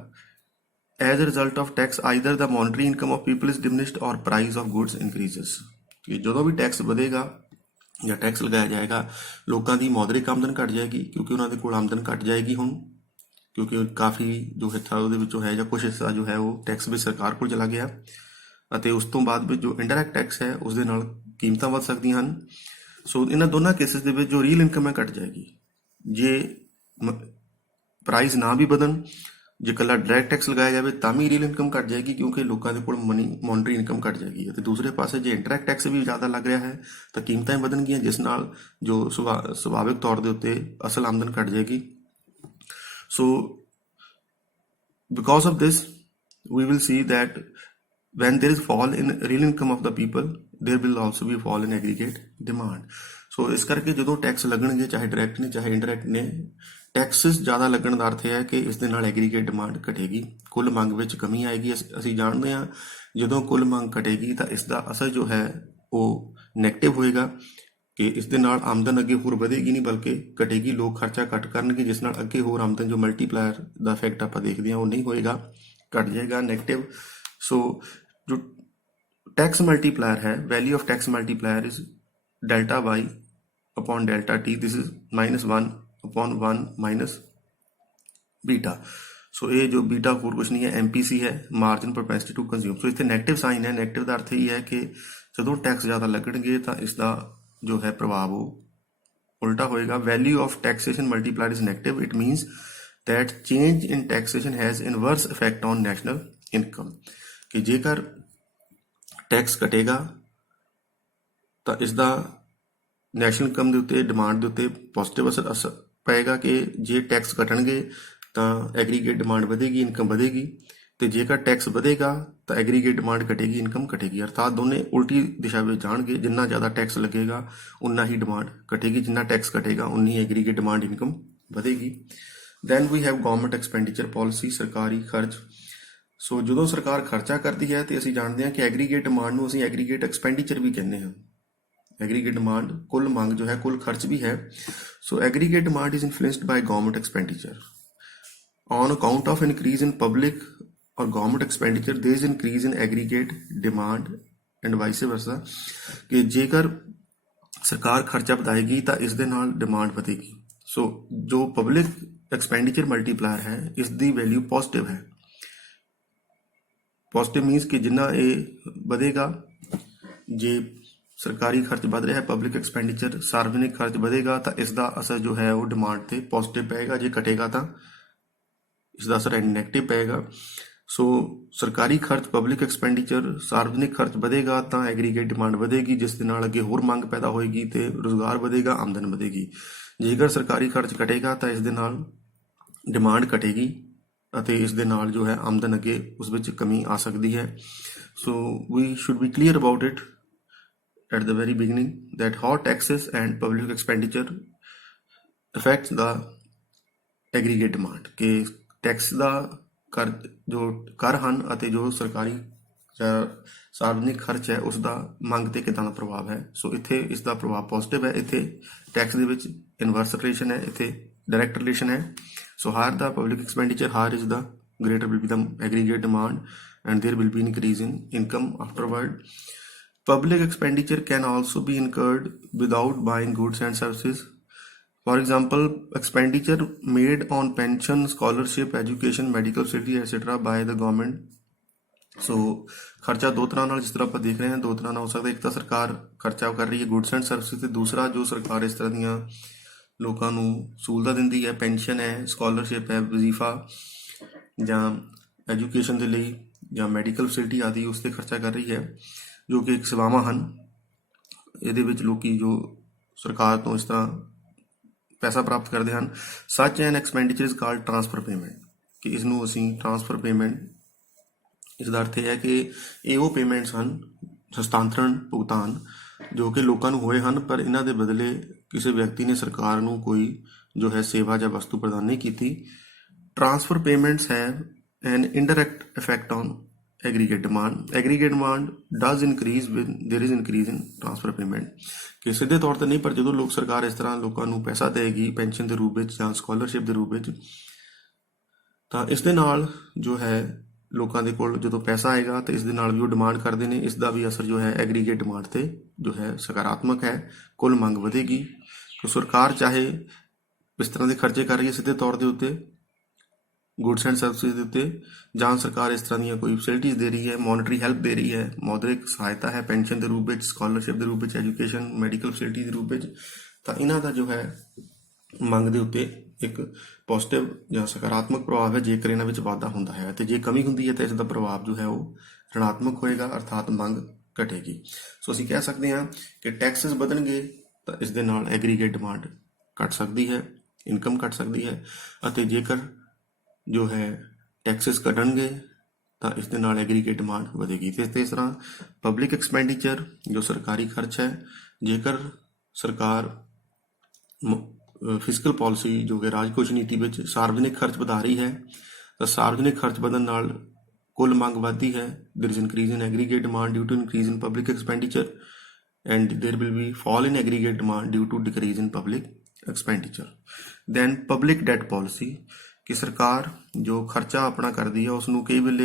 as a result of tax either the monetary income of people is diminished और प्राइस ऑफ गुड्स इंक्रीजेस। कि जो भी टैक्स बढ़ेगा या टैक्स लगाया जाएगा लोगों की मौद्रिक आमदन घट जाएगी क्योंकि उन्होंने कोल आमदन घट जाएगी हुण, क्योंकि काफ़ी जो हिस्सा वो है या कुछ हिस्सा जो है वो टैक्स भी सरकार को चला गया। उस तो बाद जो इनडायरैक्ट टैक्स है उसके नाल कीमतां वध सकदियां हन। सो इन्हां दोनों केसिस दे विच जो रीयल इनकम है घट जाएगी जे प्राइस ना भी बदन, जे कला डायरैक्ट टैक्स लगाया जाए तो भी रीयल इनकम घट जाएगी क्योंकि लोगों के कोल मॉनेटरी इनकम घट जाएगी। तो दूसरे पासे जे इंडायरैक्ट टैक्स भी ज़्यादा लग रहा है तो कीमतां वधनगियां जिस नाल जो सुभाविक तौर के उत्ते असल आमदन घट जाएगी। So because of this we will see that when there is fall in real income of the people there will also be fall in aggregate demand। सो इस करके जो टैक्स लगणगे चाहे डायरैक्ट ने चाहे इनडायरैक्ट ने टैक्सिस ज़्यादा लगन का अर्थ है कि इस दे नाल एग्रीगेट डिमांड घटेगी, कुल मंग में कमी आएगी। असीं जानते हैं जो कुल मंग घटेगी तो इसका असर जो है वो नैगेटिव होएगा कि इस दे नाल आमदन अगे होर वधेगी नहीं बल्कि घटेगी, लोग खर्चा घट करनगे जिस नाल अगे होर आमदन जो मल्टीप्लायर का इफैक्ट आपां देखते हैं वो नहीं होएगा, घट जाएगा, नैगेटिव। सो जो टैक्स मल्टीप्लायर है, value of tax multiplier is delta Y upon delta T, this is -1 upon 1 minus beta. So ये जो बीटा होर कुछ नहीं है, MPC है, margin propensity to consume. So इतने नैगेटिव साइन है, नैगेटिव का अर्थ यही है कि जो टैक्स ज़्यादा लगणगे तो इसका जो है प्रभाव वो उल्टा होएगा। Value of taxation multiplier is negative, it मीनस that change in taxation has inverse effect on national income. कि जेकर टैक्स घटेगा तो इसका नैशनल इनकम के उत्ते डिमांड के उत्ते पॉजिटिव असर पेगा कि जे टैक्स घटणगे तो एग्रीगेट डिमांड बढ़ेगी, इनकम बढ़ेगी, तो जेकर टैक्स बढ़ेगा तो एग्रीगेट डिमांड घटेगी, इनकम घटेगी। अर्थात दोनों उल्टी दिशा में जाएंगे, जिन्ना ज़्यादा टैक्स लगेगा उन्ना ही डिमांड घटेगी, जिन्ना टैक्स घटेगा उन्नी एग्रीगेट डिमांड इनकम बढ़ेगी। Then we have government expenditure policy, ਸਰਕਾਰੀ ਖਰਚ। ਸੋ ਜਦੋਂ ਸਰਕਾਰ ਖਰਚਾ ਕਰਦੀ ਹੈ ਤੇ ਅਸੀਂ ਜਾਣਦੇ ਹਾਂ ਕਿ ਐਗਰੀਗੇਟ ਡਿਮਾਂਡ ਨੂੰ ਅਸੀਂ ਐਗਰੀਗੇਟ ਐਕਸਪੈਂਡੀਚਰ ਵੀ ਕਹਿੰਦੇ ਹਾਂ। ਐਗਰੀਗੇਟ ਡਿਮਾਂਡ ਕੁੱਲ ਮੰਗ ਜੋ ਹੈ, ਕੁੱਲ ਖਰਚ ਵੀ ਹੈ। So aggregate demand is influenced by government expenditure on account of increase in public or government expenditure there is increase in aggregate demand and vice versa, ਕਿ ਜੇਕਰ ਸਰਕਾਰ ਖਰਚਾ ਵਧਾਏਗੀ ਤਾਂ ਇਸ ਦੇ ਨਾਲ ਡਿਮਾਂਡ ਵਧੇਗੀ। ਸੋ ਜੋ ਪਬਲਿਕ ਐਕਸਪੈਂਡੀਚਰ ਮਲਟੀਪਲਾਇਰ ਹੈ ਇਸ ਦੀ ਵੈਲਿਊ ਪੋਜ਼ਿਟਿਵ ਹੈ। ਪੋਜ਼ਿਟਿਵ ਮੀਨਸ ਕਿ ਜਿੰਨਾ ਇਹ ਵਧੇਗਾ, ਜੇ ਸਰਕਾਰੀ ਖਰਚ ਵਧ ਰਿਹਾ ਹੈ, ਪਬਲਿਕ ਐਕਸਪੈਂਡੀਚਰ ਸਾਰਵਜਨਿਕ ਖਰਚ ਵਧੇਗਾ ਤਾਂ ਇਸ ਦਾ ਅਸਰ ਜੋ ਹੈ ਉਹ ਡਿਮਾਂਡ ਤੇ ਪੋਜ਼ਿਟਿਵ ਪਏਗਾ, ਜੇ ਘਟੇਗਾ ਤਾਂ ਇਸ ਦਾ ਅਸਰ ਨੈਗੇਟਿਵ ਪਏਗਾ। ਸੋ ਸਰਕਾਰੀ ਖਰਚ, ਪਬਲਿਕ ਐਕਸਪੈਂਡੀਚਰ, ਸਾਰਵਜਨਿਕ ਖਰਚ ਵਧੇਗਾ ਤਾਂ ਐਗਰੀਗੇਟ ਡਿਮਾਂਡ ਵਧੇਗੀ, ਜਿਸ ਦੇ ਨਾਲ ਅੱਗੇ ਹੋਰ ਮੰਗ ਪੈਦਾ ਹੋਏਗੀ ਤੇ ਰੁਜ਼ਗਾਰ ਵਧੇਗਾ, ਆਮਦਨ ਵਧੇਗੀ। ਜੇਕਰ ਸਰਕਾਰੀ ਖਰਚ ਘਟੇਗਾ ਤਾਂ ਇਸ ਦੇ ਨਾਲ ਡਿਮਾਂਡ ਘਟੇਗੀ ਅਤੇ ਇਸ ਦੇ ਨਾਲ ਜੋ ਹੈ ਆਮਦਨ ਅੱਗੇ ਉਸ ਵਿੱਚ ਕਮੀ ਆ ਸਕਦੀ ਹੈ। So we should be clear about it at the very beginning that how taxes and public expenditure affects the aggregate demand, ਕਿ ਟੈਕਸ ਦਾ ਕਰ ਜੋ ਕਰ ਹਨ ਅਤੇ ਜੋ ਸਰਕਾਰੀ ਜਾਂ ਸਾਰਵਜਨਿਕ ਖਰਚ ਹੈ ਉਸ ਦਾ ਮੰਗ ਤੇ ਕਿੱਦਾਂ ਦਾ ਪ੍ਰਭਾਵ ਹੈ। ਸੋ ਇੱਥੇ ਇਸ ਦਾ ਪ੍ਰਭਾਵ ਪੋਜ਼ਿਟਿਵ ਹੈ। ਇੱਥੇ ਟੈਕਸ ਦੇ ਵਿੱਚ ਇਨਵਰਸ ਰਿਲੇਸ਼ਨ ਹੈ, ਇੱਥੇ ਡਾਇਰੈਕਟ ਰਿਲੇਸ਼ਨ ਹੈ। So higher the public expenditure, higher is the greater will be the aggregate demand and there will be increase in income afterward. Public expenditure can also be incurred without buying goods and services. For example, expenditure made on pension, scholarship, education, medical facility, etc. by the government. So ਖਰਚਾ ਦੋ ਤਰ੍ਹਾਂ ਨਾਲ, ਜਿਸ ਤਰ੍ਹਾਂ ਆਪਾਂ ਦੇਖ ਰਹੇ ਹਾਂ, ਦੋ ਤਰ੍ਹਾਂ ਨਾਲ ਹੋ ਸਕਦਾ। ਇੱਕ ਤਾਂ ਸਰਕਾਰ ਖਰਚਾ ਕਰ ਰਹੀ ਹੈ ਗੁੱਡਸ ਐਂਡ ਸਰਵਿਸਿਜ਼, ਤੇ ਦੂਸਰਾ ਜੋ ਸਰਕਾਰ ਇਸ ਤਰ੍ਹਾਂ ਦੀਆਂ ਲੋਕਾਂ ਨੂੰ ਸਹੂਲਤਾਂ ਦਿੰਦੀ ਹੈ, ਪੈਨਸ਼ਨ ਹੈ, ਸਕਾਲਰਸ਼ਿਪ ਹੈ, ਵਜ਼ੀਫਾ ਜਾਂ ਐਜੂਕੇਸ਼ਨ ਦੇ ਲਈ ਜਾਂ ਮੈਡੀਕਲ ਫੈਸਿਲਿਟੀ ਆਦਿ, ਉਸ 'ਤੇ ਖਰਚਾ ਕਰ ਰਹੀ ਹੈ, ਜੋ ਕਿ ਇੱਕ ਸੇਵਾਵਾਂ ਹਨ। ਇਹਦੇ ਵਿੱਚ ਲੋਕੀ ਜੋ ਸਰਕਾਰ ਤੋਂ ਇਸ ਤਰ੍ਹਾਂ ਪੈਸਾ ਪ੍ਰਾਪਤ ਕਰਦੇ ਹਨ। ਸੱਚ and expenditure is called transfer payment, ਕਿ ਇਸ ਨੂੰ ਅਸੀਂ ਟਰਾਂਸਫਰ ਪੇਮੈਂਟ, ਇਸ ਦਾ ਅਰਥ ਇਹ ਹੈ ਕਿ ਇਹ ਉਹ ਪੇਮੈਂਟਸ ਹਨ, ਹਸਤਾਂਤਰਣ ਭੁਗਤਾਨ, ਜੋ ਕਿ ਲੋਕਾਂ ਨੂੰ ਹੋਏ ਹਨ, ਪਰ ਇਹਨਾਂ ਦੇ ਬਦਲੇ ਕਿਸੇ ਵਿਅਕਤੀ ਨੇ ਸਰਕਾਰ ਨੂੰ ਕੋਈ ਜੋ ਹੈ ਸੇਵਾ ਜਾਂ ਵਸਤੂ ਪ੍ਰਦਾਨ ਨਹੀਂ ਕੀਤੀ। Transfer payments have an indirect effect on aggregate demand. Aggregate demand does increase when there is increase in transfer payment, ਕਿ ਸਿੱਧੇ ਤੌਰ ਤੇ ਨਹੀਂ, ਪਰ ਜਦੋਂ ਲੋਕ ਸਰਕਾਰ ਇਸ ਤਰ੍ਹਾਂ ਲੋਕਾਂ ਨੂੰ ਪੈਸਾ ਦੇਗੀ ਪੈਨਸ਼ਨ ਦੇ ਰੂਪ ਵਿੱਚ ਜਾਂ ਸਕਾਲਰਸ਼ਿਪ ਦੇ ਰੂਪ ਵਿੱਚ, ਤਾਂ ਇਸ ਦੇ ਨਾਲ ਜੋ ਹੈ ਲੋਕਾਂ ਦੇ ਕੋਲ ਜਦੋਂ ਪੈਸਾ ਆਏਗਾ ਤਾਂ ਇਸ ਦੇ ਨਾਲ ਵੀ ਉਹ ਡਿਮਾਂਡ ਕਰਦੇ ਨੇ। ਇਸ ਦਾ ਵੀ ਅਸਰ ਜੋ ਹੈ ਐਗਰੀਗੇਟ ਡਿਮਾਂਡ ਤੇ ਜੋ ਹੈ ਸਕਾਰਾਤਮਕ ਹੈ, ਕੁੱਲ ਮੰਗ ਵਧੇਗੀ। ਕਿ ਸਰਕਾਰ ਚਾਹੇ ਇਸ ਤਰ੍ਹਾਂ ਦੇ ਖਰਚੇ ਕਰ ਰਹੀ ਹੈ ਸਿੱਧੇ ਤੌਰ ਦੇ ਉੱਤੇ ਗੁੱਡਸ ਐਂਡ ਸਰਵਿਸਿਜ਼ ਦੇ ਉੱਤੇ, ਜਾਂ ਸਰਕਾਰ ਇਸ ਤਰ੍ਹਾਂ ਦੀਆਂ ਕੋਈ ਫੈਸਿਲਿਟੀਜ਼ ਦੇ ਰਹੀ ਹੈ, ਮੋਨਿਟਰੀ ਹੈਲਪ ਦੇ ਰਹੀ ਹੈ, ਮੌਦਰਿਕ ਸਹਾਇਤਾ ਹੈ ਪੈਨਸ਼ਨ ਦੇ ਰੂਪ ਵਿੱਚ, ਸਕਾਲਰਸ਼ਿਪ ਦੇ ਰੂਪ ਵਿੱਚ, ਐਜੂਕੇਸ਼ਨ, ਮੈਡੀਕਲ ਫੈਸਿਲਿਟੀ ਦੇ ਰੂਪ ਵਿੱਚ, ਤਾਂ ਇਹਨਾਂ ਦਾ ਜੋ ਹੈ ਮੰਗ ਦੇ ਉੱਤੇ ਇੱਕ ਪੋਜ਼ਿਟਿਵ ਜਾਂ ਸਕਾਰਾਤਮਕ ਪ੍ਰਭਾਵ ਹੈ ਜੇਕਰ ਇਹਨਾਂ ਵਿੱਚ ਵਾਧਾ ਹੁੰਦਾ ਹੈ, ਅਤੇ ਜੇ ਕਮੀ ਹੁੰਦੀ ਹੈ ਤਾਂ ਇਸ ਦਾ ਪ੍ਰਭਾਵ ਜੋ ਹੈ ਉਹ ਰਿਣਾਤਮਕ ਹੋਏਗਾ, ਅਰਥਾਤ ਮੰਗ ਘਟੇਗੀ। ਸੋ ਅਸੀਂ ਕਹਿ ਸਕਦੇ ਹਾਂ ਕਿ ਟੈਕਸਿਸ ਵਧਣਗੇ ਤਾਂ ਇਸ ਦੇ ਨਾਲ ਐਗਰੀਗੇਟ ਡਿਮਾਂਡ ਘਟ ਸਕਦੀ ਹੈ, ਇਨਕਮ ਘਟ ਸਕਦੀ ਹੈ, ਅਤੇ ਜੇਕਰ ਜੋ ਹੈ ਟੈਕਸਿਸ ਘਟਣਗੇ ਤਾਂ ਇਸ ਦੇ ਨਾਲ ਐਗਰੀਗੇਟ ਡਿਮਾਂਡ ਵਧੇਗੀ। ਤੇ ਇਸ ਤਰ੍ਹਾਂ ਪਬਲਿਕ ਐਕਸਪੈਂਡੀਚਰ ਜੋ ਸਰਕਾਰੀ ਖਰਚ ਹੈ, ਜੇਕਰ ਸਰਕਾਰ ਫਿਸਕਲ ਪਾਲਿਸੀ ਜੋ ਕਿ ਰਾਜਕੋਸ਼ ਨੀਤੀ ਵਿੱਚ ਸਾਰਵਜਨਿਕ ਖਰਚ ਵਧਾ ਰਹੀ ਹੈ, ਤਾਂ ਸਾਰਵਜਨਿਕ ਖਰਚ ਵਧਣ ਨਾਲ ਕੁੱਲ ਮੰਗ ਵੱਧਦੀ ਹੈ। there is increase in aggregate demand due to increase in public expenditure and there will be fall in aggregate demand due to decrease in public expenditure. then public debt policy, ਕਿ ਸਰਕਾਰ ਜੋ ਖਰਚਾ ਆਪਣਾ ਕਰਦੀ ਹੈ ਉਸ ਨੂੰ ਕਈ ਵੇਲੇ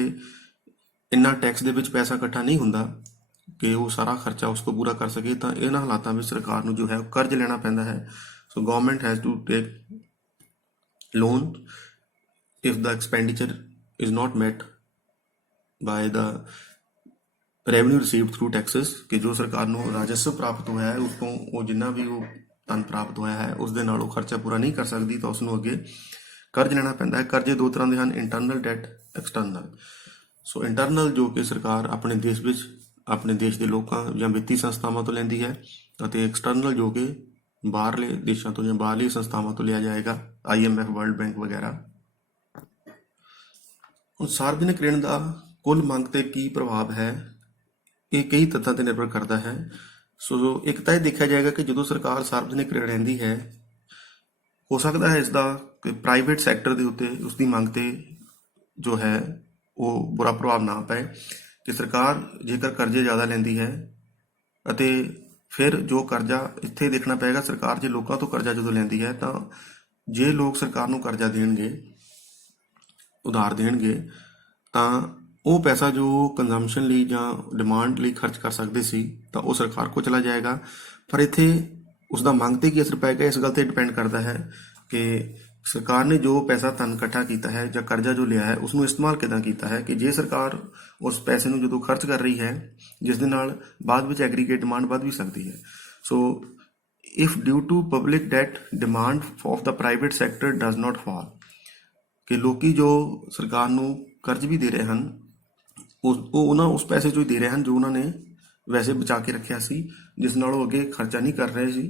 ਇੰਨਾ ਟੈਕਸ ਦੇ ਵਿੱਚ ਪੈਸਾ ਇਕੱਠਾ ਨਹੀਂ ਹੁੰਦਾ ਕਿ ਉਹ ਸਾਰਾ ਖਰਚਾ ਉਸ ਤੋਂ ਪੂਰਾ ਕਰ ਸਕੇ, ਤਾਂ ਇਹਨਾਂ ਹਾਲਾਤਾਂ ਵਿੱਚ ਸਰਕਾਰ ਨੂੰ ਜੋ ਹੈ ਕਰਜ਼ ਲੈਣਾ ਪੈਂਦਾ ਹੈ। So government has to take loan if the expenditure is not met by the revenue received through taxes, ਕਿ ਜੋ ਸਰਕਾਰ ਨੂੰ ਰਾਜਸਵ ਪ੍ਰਾਪਤ ਹੋਇਆ ਹੈ ਉਸ ਤੋਂ ਉਹ ਜਿੰਨਾ ਵੀ ਉਹ ਧਨ ਪ੍ਰਾਪਤ ਹੋਇਆ ਹੈ ਉਸ ਦੇ ਨਾਲ ਉਹ ਖਰਚਾ ਪੂਰਾ ਨਹੀਂ ਕਰ ਸਕਦੀ, ਤਾਂ ਉਸ ਨੂੰ ਅੱਗੇ ਕਰਜ਼ ਲੈਣਾ ਪੈਂਦਾ ਹੈ। ਕਰਜ਼ੇ ਦੋ ਤਰ੍ਹਾਂ ਦੇ ਹਨ, internal debt, external. So internal ਜੋ ਕਿ ਸਰਕਾਰ ਆਪਣੇ ਦੇਸ਼ ਵਿੱਚ ਆਪਣੇ ਦੇਸ਼ ਦੇ ਲੋਕਾਂ ਜਾਂ ਵਿੱਤੀ ਸੰਸਥਾਵਾਂ ਤੋਂ ਲੈਂਦੀ ਹੈ, ਅਤੇ ਐਕਸਟਰਨਲ ਜੋ ਕਿ ਬਾਹਰਲੇ ਦੇਸ਼ਾਂ ਤੋਂ ਜਾਂ ਬਾਹਰਲੀ ਸੰਸਥਾਵਾਂ ਤੋਂ ਲਿਆ ਜਾਏਗਾ, IMF, ਵਰਲਡ ਬੈਂਕ ਵਗੈਰਾ। ਹੁਣ ਸਾਰਵਜਨਿਕ ਰਿਣ ਦਾ ਕੁੱਲ ਮੰਗ ਤੇ ਕੀ ਪ੍ਰਭਾਵ ਹੈ, ਇਹ ਕਈ ਤੱਤਾਂ ਤੇ ਨਿਰਭਰ ਕਰਦਾ ਹੈ। ਸੋ ਇੱਕ ਤਾਂ ਇਹ ਦੇਖਿਆ ਜਾਏਗਾ ਕਿ ਜਦੋਂ ਸਰਕਾਰ ਸਾਰਵਜਨਿਕ ਰਿਣ ਲੈਂਦੀ ਹੈ, ਹੋ ਸਕਦਾ ਹੈ ਇਸ ਦਾ ਕਿ ਪ੍ਰਾਈਵੇਟ ਸੈਕਟਰ ਦੇ ਉੱਤੇ ਉਸਦੀ ਮੰਗ ਤੇ ਜੋ ਹੈ ਉਹ ਬੁਰਾ ਪ੍ਰਭਾਵ ਨਾ ਪਏ, ਕਿ ਸਰਕਾਰ ਜੇਕਰ ਕਰਜ਼ੇ ਜ਼ਿਆਦਾ ਲੈਂਦੀ ਹੈ ਅਤੇ ਫਿਰ ਜੋ ਕਰਜ਼ਾ ਇੱਥੇ ਦੇਖਣਾ ਪਏਗਾ, ਸਰਕਾਰ ਜੇ ਲੋਕਾਂ ਤੋਂ ਕਰਜ਼ਾ ਜਦੋਂ ਲੈਂਦੀ ਹੈ ਤਾਂ ਜੇ ਲੋਕ ਸਰਕਾਰ ਨੂੰ ਕਰਜ਼ਾ ਦੇਣਗੇ, ਉਧਾਰ ਦੇਣਗੇ, ਤਾਂ ਉਹ ਪੈਸਾ ਜੋ ਕੰਜ਼ੰਪਸ਼ਨ ਲਈ ਜਾਂ ਡਿਮਾਂਡ ਲਈ ਖਰਚ ਕਰ ਸਕਦੇ ਸੀ ਤਾਂ ਉਹ ਸਰਕਾਰ ਕੋਲ ਚਲਾ ਜਾਏਗਾ। ਪਰ ਇੱਥੇ ਉਸ ਦਾ ਮੰਗ ਤੇ ਕੀ ਅਸਰ ਪਏਗਾ, ਇਸ ਗੱਲ ਤੇ ਡਿਪੈਂਡ ਕਰਦਾ ਹੈ ਕਿ ਸਰਕਾਰ ਨੇ ਜੋ ਪੈਸਾ ਧਨ ਇਕੱਠਾ ਕੀਤਾ ਹੈ ਜਾਂ ਕਰਜ਼ਾ ਜੋ ਲਿਆ ਹੈ ਉਸਨੂੰ ਇਸਤੇਮਾਲ ਕਿੱਦਾਂ ਕੀਤਾ ਹੈ। ਕਿ ਜੇ ਸਰਕਾਰ ਉਸ ਪੈਸੇ ਨੂੰ ਜਦੋਂ ਖਰਚ ਕਰ ਰਹੀ ਹੈ ਜਿਸ ਦੇ ਨਾਲ ਬਾਅਦ ਵਿੱਚ ਐਗਰੀਗੇਟ ਡਿਮਾਂਡ ਵੱਧ ਵੀ ਸਕਦੀ ਹੈ। So if due to public debt demand of the private sector does not fall, ਕਿ ਲੋਕੀ ਜੋ ਸਰਕਾਰ ਨੂੰ ਕਰਜ਼ ਵੀ ਦੇ ਰਹੇ ਹਨ ਉਹਨਾਂ ਉਸ ਪੈਸੇ ਚੋਂ ਹੀ ਦੇ ਰਹੇ ਹਨ ਜੋ ਉਹਨਾਂ ਨੇ ਵੈਸੇ ਬਚਾ ਕੇ ਰੱਖਿਆ ਸੀ, ਜਿਸ ਨਾਲ ਉਹ ਅੱਗੇ ਖਰਚਾ ਨਹੀਂ ਕਰ ਰਹੇ ਸੀ।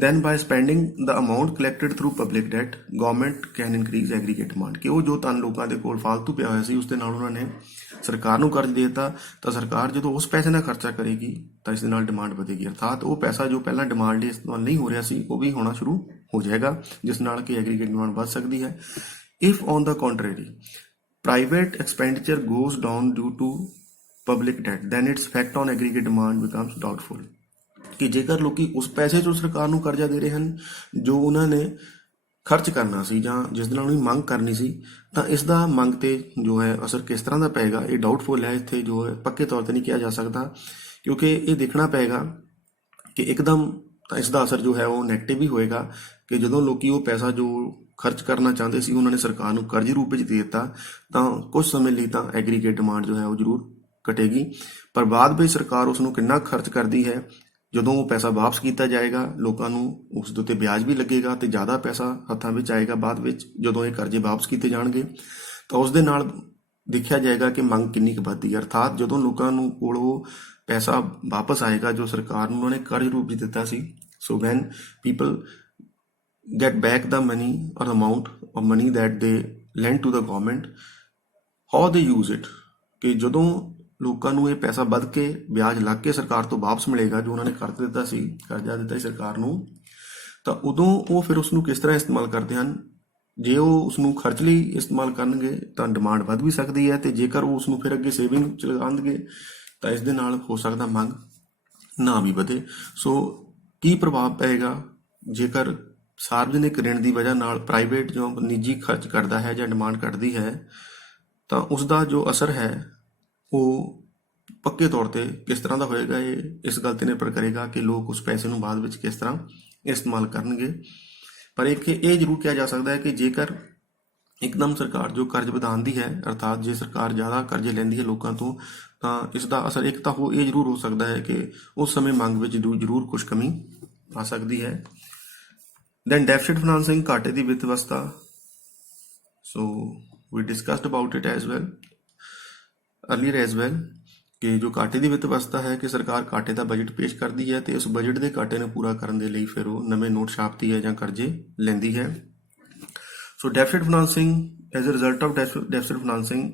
Then by spending the amount collected through public debt government can increase aggregate demand, ਕਿ ਉਹ ਜੋ ਧਨ ਲੋਕਾਂ ਦੇ ਕੋਲ ਫਾਲਤੂ ਪਿਆ ਹੋਇਆ ਸੀ ਉਸ ਦੇ ਨਾਲ ਉਹਨਾਂ ਨੇ ਸਰਕਾਰ ਨੂੰ ਕਰਜ਼ ਦੇ ਦਿੱਤਾ, ਤਾਂ ਸਰਕਾਰ ਜਦੋਂ ਉਸ ਪੈਸੇ ਨਾਲ ਖਰਚਾ ਕਰੇਗੀ ਤਾਂ ਇਸ ਦੇ ਨਾਲ ਡਿਮਾਂਡ ਵਧੇਗੀ। ਅਰਥਾਤ ਉਹ ਪੈਸਾ ਜੋ ਪਹਿਲਾਂ ਡਿਮਾਂਡ ਲਈ ਇਸਤੇਮਾਲ ਨਹੀਂ ਹੋ ਰਿਹਾ ਸੀ ਉਹ ਵੀ ਹੋਣਾ ਸ਼ੁਰੂ ਹੋ ਜਾਏਗਾ, ਜਿਸ ਨਾਲ ਕਿ ਐਗਰੀਗੇਟ ਡਿਮਾਂਡ ਵੱਧ ਸਕਦੀ ਹੈ। If on the contrary private expenditure goes down due to public debt, then its effect on aggregate demand becomes doubtful, ਕਿ ਜੇਕਰ ਲੋਕੀ ਉਸ ਪੈਸੇ ਚੋਂ ਸਰਕਾਰ ਨੂੰ ਕਰਜ਼ਾ ਦੇ ਰਹੇ ਹਨ ਜੋ ਉਹਨਾਂ ਨੇ ਖਰਚ ਕਰਨਾ ਸੀ ਜਾਂ ਜਿਸ ਦੇ ਨਾਲ ਉਹਨੀ ਮੰਗ ਕਰਨੀ ਸੀ, ਤਾਂ ਇਸ ਦਾ ਮੰਗ ਤੇ ਜੋ ਹੈ ਅਸਰ ਕਿਸ ਤਰ੍ਹਾਂ ਦਾ ਪਏਗਾ ਇਹ ਡਾਊਟਫੁਲ ਹੈ। ਇੱਥੇ ਜੋ ਹੈ ਪੱਕੇ ਤੌਰ ਤੇ ਨਹੀਂ ਕਿਹਾ ਜਾ ਸਕਦਾ, ਕਿਉਂਕਿ ਇਹ ਦੇਖਣਾ ਪਏਗਾ ਕਿ ਇੱਕਦਮ ਤਾਂ ਇਸ ਦਾ ਅਸਰ ਜੋ ਹੈ ਉਹ ਨੈਗੇਟਿਵ ਹੀ ਹੋਏਗਾ, ਕਿ ਜਦੋਂ ਲੋਕੀ ਉਹ ਪੈਸਾ ਜੋ ਖਰਚ ਕਰਨਾ ਚਾਹੁੰਦੇ ਸੀ ਉਹਨਾਂ ਨੇ ਸਰਕਾਰ ਨੂੰ ਕਰਜ਼ੀ ਰੂਪ ਵਿੱਚ ਦੇ ਦਿੱਤਾ ਤਾਂ ਕੁਝ ਸਮੇਂ ਲਈ ਤਾਂ ਐਗਰੀਗੇਟ ਡਿਮਾਂਡ ਜੋ ਹੈ ਉਹ ਜ਼ਰੂਰ ਘਟੇਗੀ। ਪਰ ਬਾਅਦ ਵਿੱਚ ਸਰਕਾਰ ਉਸ ਨੂੰ ਕਿੰਨਾ ਖਰਚ ਕਰਦੀ ਹੈ, ਜਦੋਂ ਉਹ ਪੈਸਾ ਵਾਪਸ ਕੀਤਾ ਜਾਏਗਾ ਲੋਕਾਂ ਨੂੰ ਉਸ ਦੇ ਉੱਤੇ ਵਿਆਜ ਵੀ ਲੱਗੇਗਾ ਤੇ ਜ਼ਿਆਦਾ ਪੈਸਾ ਹੱਥਾਂ ਵਿੱਚ ਆਏਗਾ। ਬਾਅਦ ਵਿੱਚ ਜਦੋਂ ਇਹ ਕਰਜ਼ੇ ਵਾਪਸ ਕੀਤੇ ਜਾਣਗੇ ਤਾਂ ਉਸ ਦੇ ਨਾਲ ਦੇਖਿਆ ਜਾਏਗਾ ਕਿ ਮੰਗ ਕਿੰਨੀ ਕੁ ਵੱਧਦੀ ਹੈ। ਅਰਥਾਤ ਜਦੋਂ ਲੋਕਾਂ ਨੂੰ ਕੋਲ ਉਹ ਪੈਸਾ ਵਾਪਸ ਆਏਗਾ ਜੋ ਸਰਕਾਰ ਨੂੰ ਉਹਨਾਂ ਨੇ ਕਰਜ਼ ਰੂਪ ਵਿੱਚ ਦਿੱਤਾ ਸੀ, so when people get back the money or the amount of money that they lend to the government, how they use it, ਕਿ ਜਦੋਂ ਲੋਕਾਂ ਨੂੰ ਇਹ ਪੈਸਾ ਵੱਧ ਕੇ ਵਿਆਜ ਲੱਗ ਕੇ ਸਰਕਾਰ ਤੋਂ ਵਾਪਸ ਮਿਲੇਗਾ ਜੋ ਉਹਨਾਂ ਨੇ ਕਰਜ਼ਾ ਦਿੱਤਾ ਸੀ ਸਰਕਾਰ ਨੂੰ, ਤਾਂ ਉਦੋਂ ਉਹ ਫਿਰ ਉਸ ਨੂੰ ਕਿਸ ਤਰ੍ਹਾਂ ਇਸਤੇਮਾਲ ਕਰਦੇ ਹਨ। ਜੇ ਉਹ ਉਸ ਨੂੰ ਖਰਚ ਲਈ ਇਸਤੇਮਾਲ ਕਰਨਗੇ ਤਾਂ ਡਿਮਾਂਡ ਵੱਧ ਵੀ ਸਕਦੀ ਹੈ, ਤੇ ਜੇਕਰ ਉਹ ਉਸ ਨੂੰ ਫਿਰ ਅੱਗੇ ਸੇਵਿੰਗ ਚ ਲਗਾਉਣਗੇ ਤਾਂ ਇਸ ਦੇ ਨਾਲ ਹੋ ਸਕਦਾ ਮੰਗ ਨਾ ਵੀ ਵਧੇ। ਸੋ ਕੀ ਪ੍ਰਭਾਵ ਪਏਗਾ ਜੇਕਰ ਸਾਰਵਜਨਿਕ ਰਿਣ ਦੀ ਵਜ੍ਹਾ ਨਾਲ ਪ੍ਰਾਈਵੇਟ ਜੋ ਨਿੱਜੀ ਖਰਚ ਕਰਦਾ ਹੈ ਜਾਂ ਡਿਮਾਂਡ ਕੱਢਦੀ ਹੈ, ਤਾਂ ਉਸ ਦਾ ਜੋ ਅਸਰ ਹੈ ਉਹ ਪੱਕੇ ਤੌਰ ਤੇ ਕਿਸ ਤਰ੍ਹਾਂ ਦਾ ਹੋਏਗਾ ਇਹ ਇਸ ਗੱਲ ਤੇ ਨਿਰਭਰ ਕਰੇਗਾ ਕਿ ਲੋਕ ਉਸ ਪੈਸੇ ਨੂੰ ਬਾਅਦ ਵਿੱਚ ਕਿਸ ਤਰ੍ਹਾਂ ਇਸਤੇਮਾਲ ਕਰਨਗੇ। ਪਰ ਇਹ ਜ਼ਰੂਰ ਕਿਹਾ ਜਾ ਸਕਦਾ ਹੈ ਕਿ ਜੇਕਰ ਇੱਕਦਮ ਸਰਕਾਰ ਜੋ ਕਰਜ਼ ਵਧਾਉਂਦੀ ਹੈ, ਅਰਥਾਤ ਜੇ ਸਰਕਾਰ ਜ਼ਿਆਦਾ ਕਰਜ਼ੇ ਲੈਂਦੀ ਹੈ ਲੋਕਾਂ ਤੋਂ, ਤਾਂ ਇਸ ਦਾ ਅਸਰ ਇੱਕ ਤਾਂ ਇਹ ਜ਼ਰੂਰ ਹੋ ਸਕਦਾ ਹੈ ਕਿ ਉਸ ਸਮੇਂ ਮੰਗ ਵਿੱਚ ਜ਼ਰੂਰ ਕੁਝ ਕਮੀ ਆ ਸਕਦੀ ਹੈ। Then deficit financing, ਘਾਟੇ ਦੀ ਵਿੱਤ ਅਵਸਥਾ, so we discussed about it as well earlier as well, ਕਿ ਜੋ ਘਾਟੇ ਦੀ ਵਿੱਤ ਅਵਸਥਾ ਹੈ ਕਿ ਸਰਕਾਰ ਘਾਟੇ ਦਾ ਬਜਟ ਪੇਸ਼ ਕਰਦੀ ਹੈ ਤੇ ਉਸ ਬਜਟ ਦੇ ਘਾਟੇ ਨੂੰ ਪੂਰਾ ਕਰਨ ਦੇ ਲਈ ਫਿਰ ਉਹ ਨਵੇਂ ਨੋਟ ਛਾਪਦੀ ਹੈ ਜਾਂ ਕਰਜ਼ੇ ਲੈਂਦੀ ਹੈ। So deficit financing, as a result of deficit financing,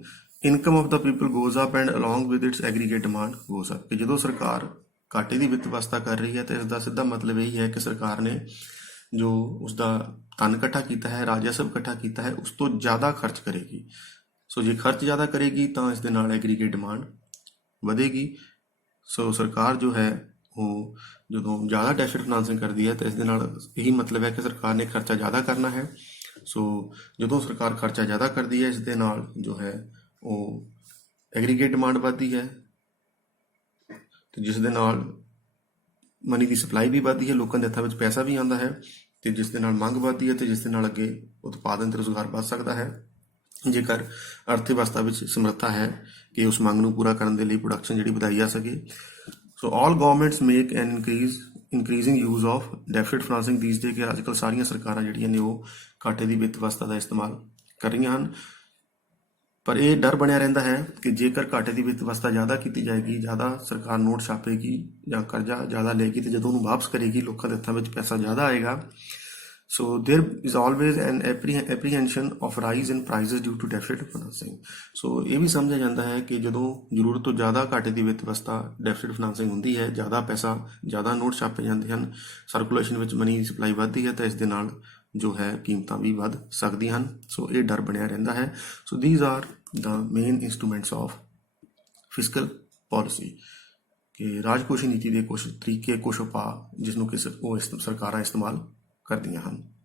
income of the people goes up and along with its aggregate demand goes up, ਕਿ ਜਦੋਂ ਸਰਕਾਰ ਘਾਟੇ ਦੀ ਵਿੱਤ ਅਵਸਥਾ ਕਰ ਰਹੀ ਹੈ ਤਾਂ ਇਸ ਦਾ ਸਿੱਧਾ ਮਤਲਬ ਇਹ ਹੈ ਕਿ ਸਰਕਾਰ ਨੇ ਜੋ ਉਸਦਾ ਧਨ ਇਕੱਠਾ ਕੀਤਾ ਹੈ, ਰਾਜਸਵ ਇਕੱਠਾ ਕੀਤਾ ਹੈ, ਉਸ ਤੋਂ ਜ਼ਿਆਦਾ ਖਰਚ ਕਰੇਗੀ। ਸੋ ਜੇ ਖਰਚ ਜ਼ਿਆਦਾ ਕਰੇਗੀ ਤਾਂ ਇਸ ਦੇ ਨਾਲ ਐਗਰੀਗੇਟ ਡਿਮਾਂਡ ਵਧੇਗੀ। ਸੋ ਸਰਕਾਰ ਜੋ ਹੈ ਉਹ ਜਦੋਂ ਜ਼ਿਆਦਾ ਡੈਫਿਸਿਟ ਫਾਈਨਾਂਸਿੰਗ ਕਰਦੀ ਹੈ ਤਾਂ ਇਸ ਦੇ ਨਾਲ ਇਹੀ ਮਤਲਬ ਹੈ ਕਿ ਸਰਕਾਰ ਨੇ ਖਰਚਾ ਜ਼ਿਆਦਾ ਕਰਨਾ ਹੈ। ਸੋ ਜਦੋਂ ਸਰਕਾਰ ਖਰਚਾ ਜ਼ਿਆਦਾ ਕਰਦੀ ਹੈ ਇਸ ਦੇ ਨਾਲ ਜੋ ਹੈ ਉਹ ਐਗਰੀਗੇਟ ਡਿਮਾਂਡ ਵੱਧਦੀ ਹੈ, ਤੇ ਜਿਸ ਦੇ ਨਾਲ ਮਨੀ ਦੀ ਸਪਲਾਈ ਵੀ ਵੱਧਦੀ ਹੈ, ਲੋਕਾਂ ਦੇ ਹੱਥਾਂ ਵਿੱਚ ਪੈਸਾ ਵੀ ਆਉਂਦਾ ਹੈ, ਤੇ ਜਿਸ ਦੇ ਨਾਲ ਮੰਗ ਵੱਧਦੀ ਹੈ ਤੇ ਜਿਸ ਦੇ ਨਾਲ ਅੱਗੇ ਉਤਪਾਦਨ ਤੇ ਰੁਜ਼ਗਾਰ ਵੱਧ ਸਕਦਾ ਹੈ ਜੇਕਰ ਅਰਥ ਵਿਵਸਥਾ ਵਿੱਚ ਸਮਰੱਥਾ ਹੈ ਕਿ ਉਸ ਮੰਗ ਨੂੰ ਪੂਰਾ ਕਰਨ ਦੇ ਲਈ ਪ੍ਰੋਡਕਸ਼ਨ ਜਿਹੜੀ ਵਧਾਈ ਜਾ ਸਕੇ। So all governments make an increasing use of deficit financing these days, ਕਿ ਅੱਜ ਕੱਲ੍ਹ ਸਾਰੀਆਂ ਸਰਕਾਰਾਂ ਜਿਹੜੀਆਂ ਨੇ ਉਹ ਘਾਟੇ ਦੀ ਵਿੱਤ ਅਵਸਥਾ ਦਾ ਇਸਤੇਮਾਲ ਕਰ ਰਹੀਆਂ ਹਨ। ਪਰ ਇਹ ਡਰ ਬਣਿਆ ਰਹਿੰਦਾ ਹੈ ਕਿ ਜੇਕਰ ਘਾਟੇ ਦੀ ਵਿੱਤ ਅਵਸਥਾ ਜ਼ਿਆਦਾ ਕੀਤੀ ਜਾਏਗੀ, ਜ਼ਿਆਦਾ ਸਰਕਾਰ ਨੋਟ ਛਾਪੇਗੀ ਜਾਂ ਕਰਜ਼ਾ ਜ਼ਿਆਦਾ ਲਏਗੀ, ਤੇ ਜਦੋਂ ਉਹਨੂੰ ਵਾਪਸ ਕਰੇਗੀ ਲੋਕਾਂ ਦੇ ਹੱਥਾਂ ਵਿੱਚ ਪੈਸਾ ਜ਼ਿਆਦਾ ਆਏਗਾ। So there is always an apprehension of rise in prices due to deficit financing. So ਇਹ ਵੀ ਸਮਝਿਆ ਜਾਂਦਾ ਹੈ ਕਿ ਜਦੋਂ ਜ਼ਰੂਰਤ ਤੋਂ ਜ਼ਿਆਦਾ ਘਾਟੇ ਦੀ ਵਿੱਤ ਅਵਸਥਾ ਡੈਫਿਸਿਟ ਫਾਈਨਾਂਸਿੰਗ ਹੁੰਦੀ ਹੈ, ਜ਼ਿਆਦਾ ਪੈਸਾ, ਜ਼ਿਆਦਾ ਨੋਟ ਛਾਪੇ ਜਾਂਦੇ ਹਨ, ਸਰਕੂਲੇਸ਼ਨ ਵਿੱਚ ਮਨੀ ਦੀ ਸਪਲਾਈ ਵੱਧਦੀ ਹੈ, ਤਾਂ ਇਸ ਦੇ ਨਾਲ ਜੋ ਹੈ ਕੀਮਤਾਂ ਵੀ ਵੱਧ ਸਕਦੀਆਂ ਹਨ। ਸੋ ਇਹ ਡਰ ਬਣਿਆ ਰਹਿੰਦਾ ਹੈ। So these are the main instruments of fiscal policy ਕਿ ਰਾਜਕੋਸ਼ੀ ਨੀਤੀ ਦੇ ਕੁਝ ਤਰੀਕੇ, ਕੁਝ ਉਪਾਅ ਜਿਸ ਨੂੰ ਕਿ ਸਰਕਾਰਾਂ ਇਸਤੇਮਾਲ ਕਰਦੀਆਂ ਹਨ।